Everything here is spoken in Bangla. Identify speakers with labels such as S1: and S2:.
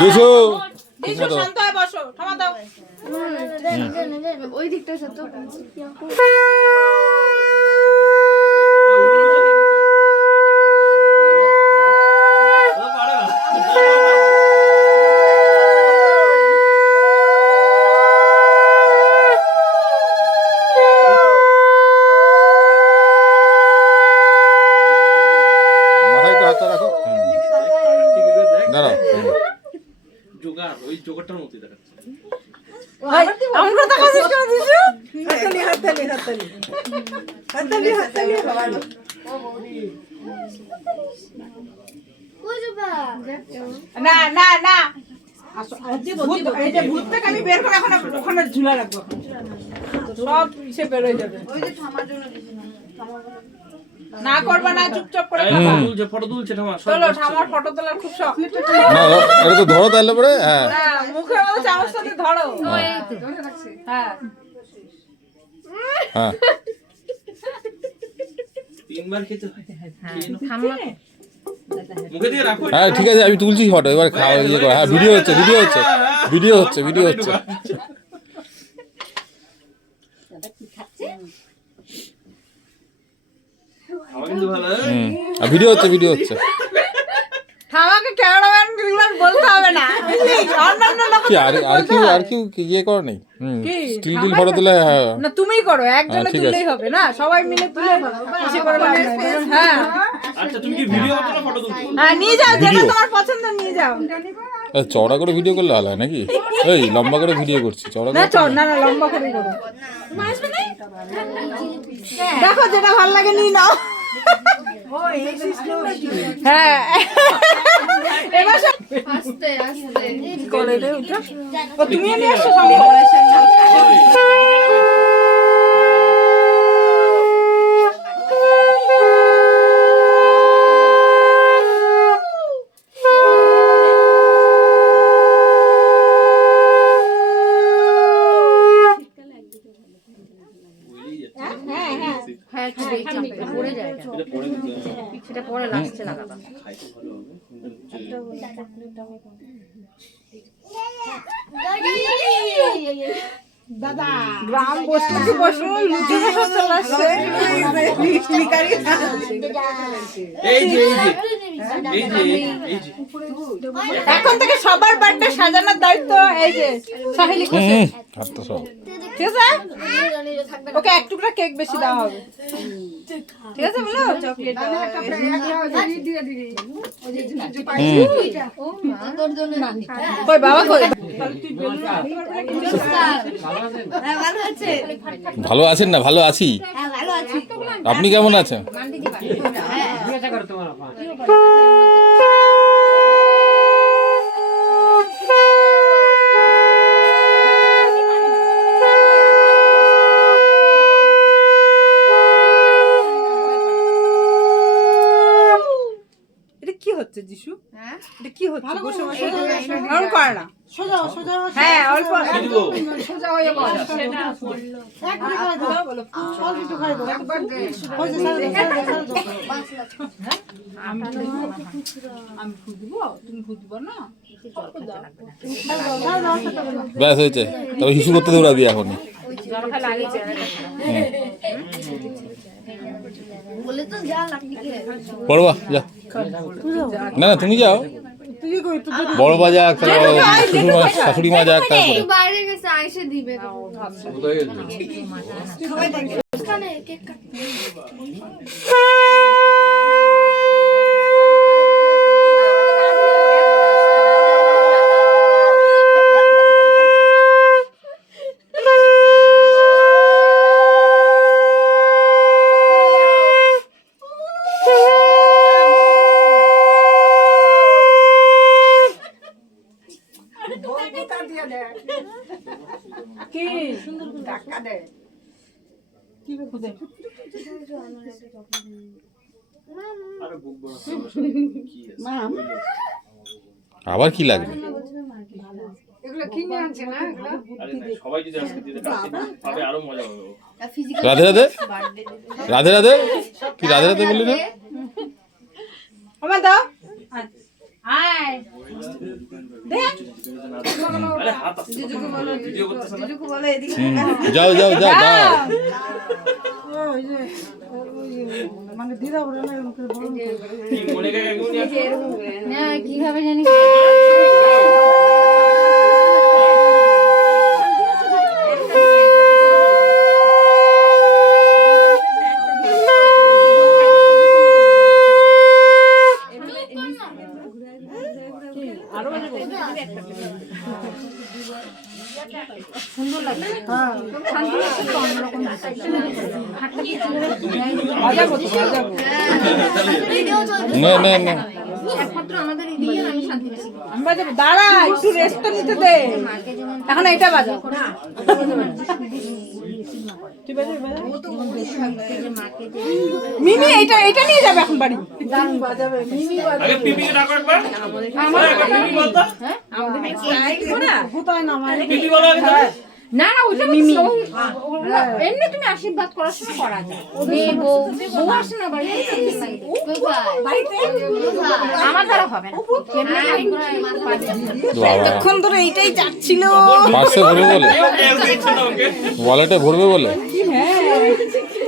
S1: দিশু
S2: দিশু শান্ত হয়ে বসো থামা দাও
S3: ওই দিকটা তো
S4: মতোই দেখাচ্ছে।
S2: আমরা তো কাছে করে দিশু
S5: হাততালি হাততালি হাততালি। হাততালি হাততালি।
S2: না না না। ভূত এই যে ভূত থেকে আমি বের করে এখন ওখানে ঝুলা রাখব। সব ইসে বেরোয় যাবে। না করবা না চুপচাপ করে খাবা।
S4: ফটো তুলছে ফটো ঠামা
S2: চলো তোলার খুব শখ।
S1: এটা তো ধরো তাহলে পরে হ্যাঁ।
S2: হ্যাঁ, ধরো হ্যাঁ।
S1: হ্যাঁ।
S4: তিনবার খেতে হয়। মুখে দিয়ে রাখো
S1: হ্যাঁ ঠিক আছে আমি তুলছি ফটো এবার খাওয়া ইয়ে করো। হ্যাঁ ভিডিও হচ্ছে ভিডিও হচ্ছে ভিডিও হচ্ছে ভিডিও হচ্ছে। ভিডিও হচ্ছে ভিডিও হচ্ছে।
S2: আমাকে ক্যামেরাম্যান বলতে হবে না। বুঝলি অন্যান্য লোক
S1: কি আর আর কি আর কি ইয়ে করো নেই? স্টিল টিল ফটো তুলে হ্যাঁ।
S2: না তুমিই করো একজনে
S1: হ্যাঁ, ঠিক আছে।
S2: তুললেই হবে না সবাই মিলে তুলে করে হ্যাঁ।
S4: আচ্ছা তুমি কি ভিডিও করছ না ফটো তুলছো?
S2: হ্যাঁ নিয়ে যাও যেটা তোমার পছন্দ নিয়ে যাও।
S1: এ, চওড়া করে ভিডিও করলে ভালো হয় নাকি? এই লম্বা করে ভিডিও করছি চওড়া
S2: না
S1: করে
S2: না না লম্বা করে করো। দেখো যেটা ভালো লাগে নিয়ে নাও। হ্যাঁ। এবার সব
S3: আস্তে আস্তে।
S2: করে রে ওটা ও নিয়ে আসছো সঙ্গে
S3: হ্যাঁ একটু দেখি এটা পড়ে যায়। সেটা পরে লাস্টে লাগাবা
S4: খাইতে ভালো হবে কিন্তু হচ্ছে
S2: গ্রাম বসতে কি বসল লুচি বসা চলে আসছে
S4: এই যে এই যে এই যে
S2: এখন থেকে সবার বার্থডে সাজানোর দায়িত্ব এই যে সাহিলি ঠিক আছে ওকে এক টুকরা কেক বেশি দেওয়া হবে ঠিক আছে বলো চকলেট কই বাবা কই
S1: ভালো আছেন না? ভালো আছি। আপনি কেমন আছেন?
S2: হচ্ছে যিশু? এটা কি হচ্ছে? বসে করে না। হ্যাঁ অল্প।
S4: দিদিগো,
S2: আমি ফুটবো তুমি ফুটবো না।
S1: ব্যাস হয়েছে। তবে হিসু করতে দৌড়াবি এখনই
S3: বলে তো যা লাগবে
S1: বড়বা যা। না না তুমি যাও। বড় বা যাক মা শাশুড়ি মা যাক তারপরে।
S3: বাইরে গেছে আইসে দিবে ওখানে কেক কাট
S2: কি টাকা দে কি রে খুদে
S4: আরে বুক বড় কি আছে
S1: আবার কি লাগবে
S4: আরে না সবাই যদি আজকে দিতে তবে আরও মজা হবে।
S1: রাধে রাধে? রাধে রাধে? কি রাধে রাধে বললি না
S2: আমার দাও। আয়
S1: যাও যাও যাও
S5: ওই যে, মানে দিদা বলে? না
S3: কীভাবে জানি
S2: বাজাবো তো বাজাবো
S3: ভিডিও চলছে
S1: নে নে নে।
S3: একমাত্র আমাদের এদিকে আমি শান্তি বেশি করি।
S2: আমি বাজাবো দাঁড়া একটু রেস্ট তো নিতে দে। এখন এটা বাজাও মিমি এটা এটা নিয়ে যাবে এখন বাড়ি।
S4: আগে পিপিকে ডাকো একবার। আরে পিপি বলতো।
S5: ভূতায় না
S4: পিপি বলো আগে। তো।
S3: না না ওইটা মিমি। এমনি তুমি আশীর্বাদ করার সময় করা যায়। মেয়ে বউ। বউ আসে না বাড়ি আমার দ্বারা হবে না।
S1: বাবা।
S2: ধরে এইটাই যাচ্ছিল
S1: পার্সে ভরবে বলে।
S4: কেউ দিচ্ছে
S1: ওয়ালেটে ভরবে বলে।
S3: বলে